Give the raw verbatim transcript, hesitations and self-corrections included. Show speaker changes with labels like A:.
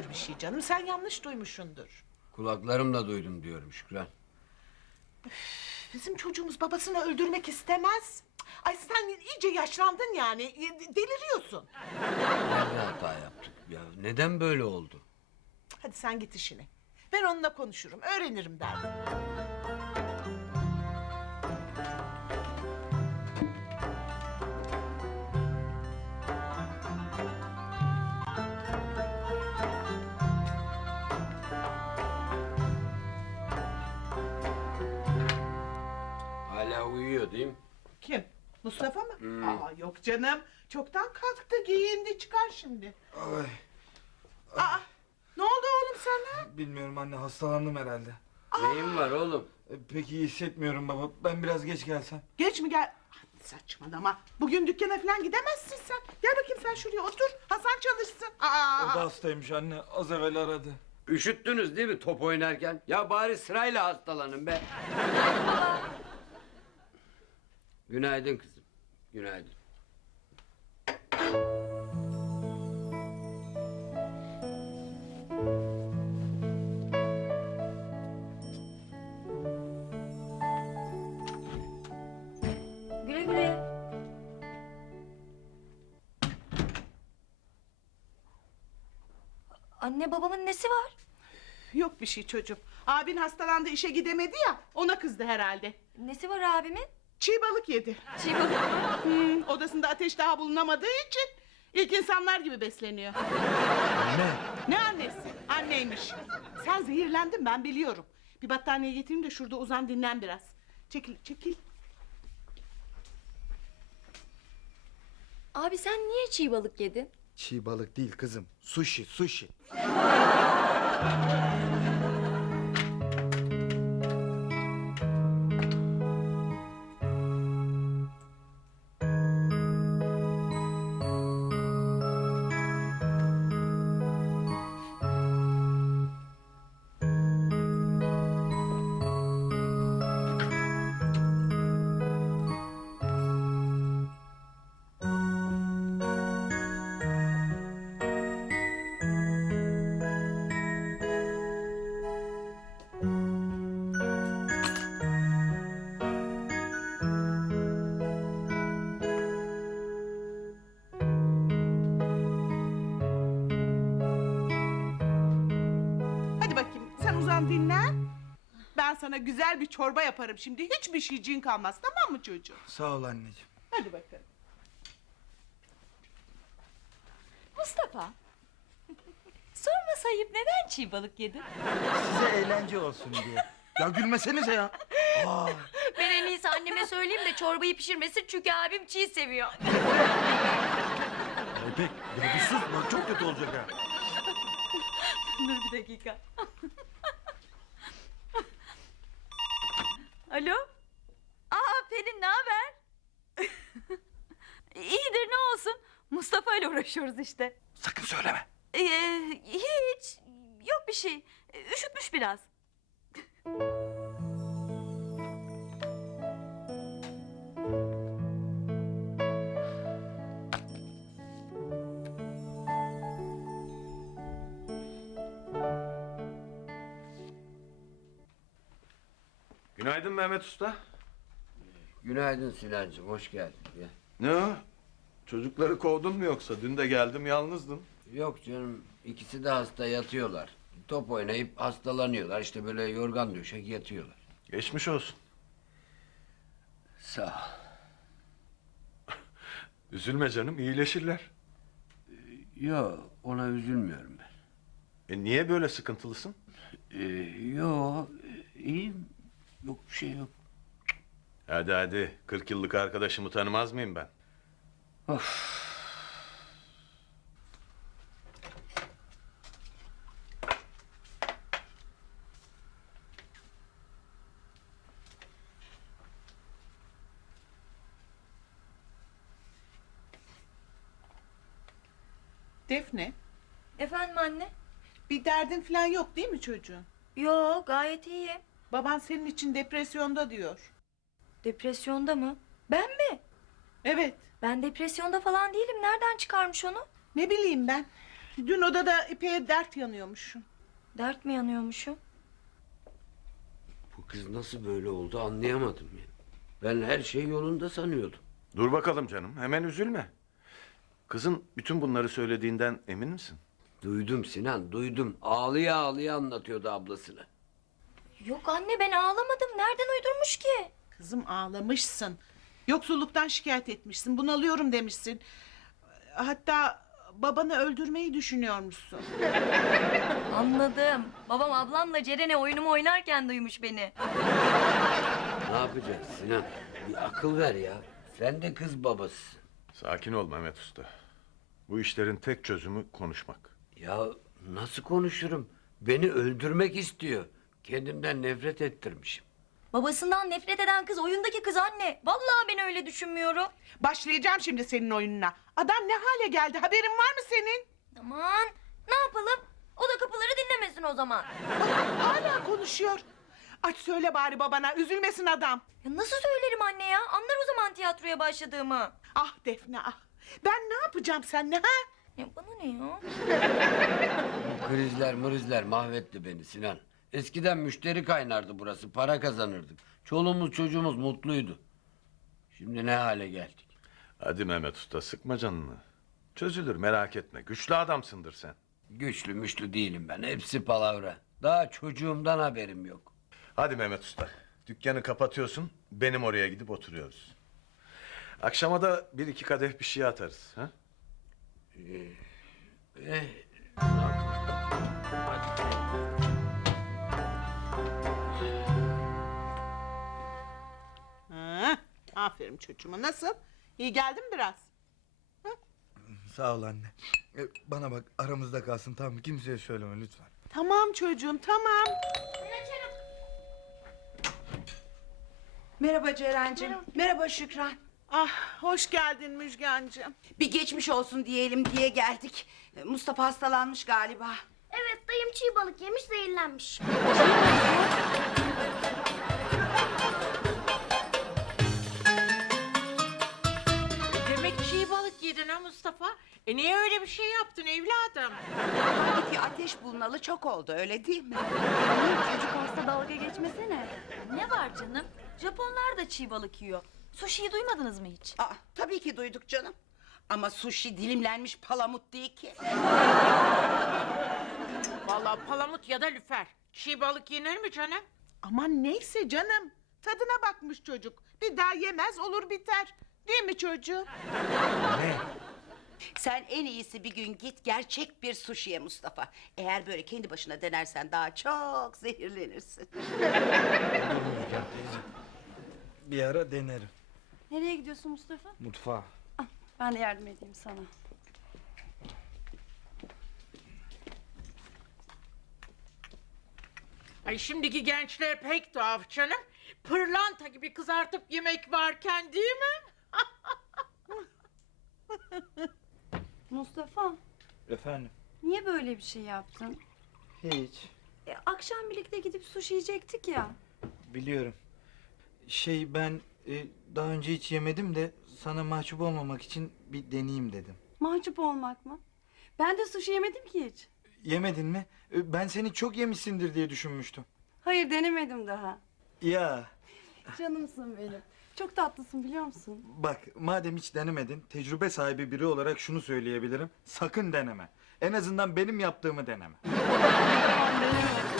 A: öyle bir şey canım. Sen yanlış duymuşsundur.
B: Kulaklarımla duydum diyorum Şükran.
A: Bizim çocuğumuz babasını öldürmek istemez. Ay sen iyice yaşlandın yani. Deliriyorsun.
B: Nerede hata yaptık ya? Neden böyle oldu?
A: Hadi sen git işine. Ben onunla konuşurum, öğrenirim derdim.
B: Hala uyuyor değil mi?
A: Kim? Mustafa mı? Hmm. Aa, yok canım. Çoktan kalktı, giyindi, çıkar şimdi.
C: Ay,
A: Aa, ne oldu oğlum sana?
C: bilmiyorum anne, hastalandım herhalde.
B: Neyin var oğlum?
C: E, Pek iyi hissetmiyorum baba. Ben biraz geç gelsem.
A: Geç mi gel? Saçmalama. Bugün dükkana falan gidemezsin sen. Gel bakayım sen şuraya otur. Hasan çalışsın. Aa.
C: O da hastaymış anne. Az evvel aradı.
B: Üşüttünüz değil mi top oynarken? Ya bari sırayla hastalanın be. Günaydın kızım. Günaydın.
D: Güle güle. Anne babamın nesi var?
A: Yok bir şey çocuğum. Abin hastalandı, işe gidemedi ya. Ona kızdı herhalde.
D: Nesi var abimin?
A: Çiğ balık yedi.
D: Çiğ balık mı?
A: Hmm, odasında ateş daha bulunamadığı için ilk insanlar gibi besleniyor.
C: Anne.
A: Ne annesi? Anneymiş. Sen zehirlendin, ben biliyorum. Bir battaniye getireyim de şurada uzan, dinlen biraz. Çekil, çekil.
D: Abi sen niye çiğ balık yedin?
C: Çiğ balık değil kızım. Sushi, sushi.
A: Hadi bakayım, sen uzan, dinlen. Ben sana güzel bir çorba yaparım şimdi. Hiçbir şeyciğin kalmaz, tamam mı çocuğum?
C: Sağ ol anneciğim.
A: Hadi bakalım.
D: Mustafa. Sorma sayıp neden çiğ balık yedin?
C: Size eğlence olsun diye. Ya gülmesenize ya. Aa.
D: Ben en iyisi anneme söyleyeyim de çorbayı pişirmesin çünkü abim çiğ seviyor.
C: İpek, ya bir sus. Bak çok kötü olacak ha.
D: Dur bir dakika. Alo? Aa Pelin, ne haber? İyidir, ne olsun. Mustafa ile uğraşıyoruz işte.
C: Sakın söyleme.
D: Ee, hiç yok bir şey. Üşütmüş biraz.
E: Günaydın Mehmet Usta.
B: Günaydın Sinancığım, hoş geldin. Gel.
E: Ne o? Çocukları kovdun mu yoksa? Dün de geldim yalnızdım.
B: Yok canım, ikisi de hasta, yatıyorlar. Top oynayıp hastalanıyorlar. İşte böyle yorgan döşek yatıyorlar.
E: Geçmiş olsun.
B: Sağ ol.
E: Üzülme canım, iyileşirler.
B: Yo, ona üzülmüyorum ben.
E: E niye böyle sıkıntılısın?
B: Ee, yo, iyiyim. Yok bir şey yok.
E: Hadi hadi, kırk yıllık arkadaşımı tanımaz mıyım ben?
B: Of.
A: Defne,
D: Efendim anne?
A: bir derdin falan yok değil mi çocuğun?
D: Yo, gayet iyiyim.
A: Baban senin için depresyonda diyor.
D: Depresyonda mı? Ben mi?
A: Evet,
D: Ben depresyonda falan değilim. Nereden çıkarmış onu?
A: ne bileyim ben. Dün odada İpek'e dert yanıyormuşsun.
D: Dert mi yanıyormuşum?
B: Bu kız nasıl böyle oldu anlayamadım ya. Ben her şey yolunda sanıyordum.
E: Dur bakalım canım, hemen üzülme. Kızın bütün bunları söylediğinden emin misin?
B: Duydum Sinan, duydum. Ağlıya ağlıya anlatıyordu ablasına.
D: Yok anne, ben ağlamadım. Nereden uydurmuş ki?
A: Kızım ağlamışsın. Yoksulluktan şikayet etmişsin. Bunalıyorum demişsin. Hatta babanı öldürmeyi düşünüyormuşsun.
D: Anladım. Babam ablamla Ceren'e oyunumu oynarken duymuş beni.
B: Ne yapacağız Sinan? Bir akıl ver ya. Sen de kız babasısın.
E: Sakin ol Mehmet Usta. Bu işlerin tek çözümü konuşmak.
B: Ya nasıl konuşurum? Beni öldürmek istiyor. Kendimden nefret ettirmişim.
D: Babasından nefret eden kız oyundaki kız anne. Vallahi ben öyle düşünmüyorum.
A: Başlayacağım şimdi senin oyununa. Adam ne hale geldi, haberin var mı senin?
D: Aman, ne yapalım? O da kapıları dinlemesin o zaman.
A: Hala konuşuyor. Aç söyle bari babana, üzülmesin adam.
D: Ya nasıl söylerim anne ya? Anlar o zaman tiyatroya başladığımı.
A: Ah Defne ah. Ben ne yapacağım seninle ha?
D: Ya bana ne ya?
B: Krizler mrizler mahvetti beni Sinan. Eskiden müşteri kaynardı burası. Para kazanırdık. Çoluğumuz çocuğumuz mutluydu. Şimdi ne hale geldik?
E: Hadi Mehmet Usta, sıkma canını. Çözülür, merak etme. Güçlü adamsındır sen.
B: Güçlü müşlü değilim ben. Hepsi palavra. Daha çocuğumdan haberim yok.
E: Hadi Mehmet Usta, dükkanı kapatıyorsun, benim oraya gidip oturuyoruz. Akşama da bir iki kadeh bir şey atarız. Ha?
B: Eh,
A: Ha, aferin çocuğuma. Nasıl? İyi geldin mi biraz?
C: Sağ ol anne. E, Bana bak, aramızda kalsın, tamam mı? Kimseye söyleme lütfen.
A: Tamam çocuğum, tamam.
F: Merhaba Ceren'cim. Merhaba Şükran.
A: Ah, hoş geldin Müjgancığım.
F: Bir geçmiş olsun diyelim diye geldik. Mustafa hastalanmış galiba.
G: Evet, dayım çiğ balık yemiş, zehirlenmiş.
H: Demek çiğ balık yedin ha Mustafa? E niye öyle bir şey yaptın evladım?
F: Peki ateş bulunalı çok oldu, öyle değil mi?
D: Çocuk hasta dalga geçmesene. Ne var canım? Japonlar da çiğ balık yiyor. Sushi'yi duymadınız mı hiç?
F: Aa, tabii ki duyduk canım. Ama sushi dilimlenmiş palamut değil ki.
H: Vallahi palamut ya da lüfer. Çiğ balık yenir mi canım?
A: Aman neyse canım. Tadına bakmış çocuk. Bir daha yemez olur biter. Değil mi çocuğum?
F: Sen en iyisi bir gün git gerçek bir sushi'ye Mustafa. Eğer böyle kendi başına denersen daha çok zehirlenirsin.
C: Bir ara denerim.
D: Nereye gidiyorsun Mustafa?
C: Mutfağa.
D: Ben de yardım edeyim sana.
H: Ay şimdiki gençler pek tuhaf canım. Pırlanta gibi kızartıp yemek varken değil mi?
D: Mustafa,
C: Efendim?
D: niye böyle bir şey yaptın?
C: Hiç.
D: E, akşam birlikte gidip sushi yiyecektik ya.
C: Biliyorum. Şey, ben e, daha önce hiç yemedim de sana mahcup olmamak için bir deneyeyim dedim.
D: Mahcup olmak mı? Ben de sushi yemedim ki hiç.
C: Yemedin mi? E, Ben seni çok yemişsindir diye düşünmüştüm.
D: Hayır, denemedim daha.
C: Ya
D: Canımsın benim. Çok tatlısın, biliyor musun?
C: bak, madem hiç denemedin, tecrübe sahibi biri olarak şunu söyleyebilirim. Sakın deneme. En azından benim yaptığımı deneme.
D: Tamam, denemedim.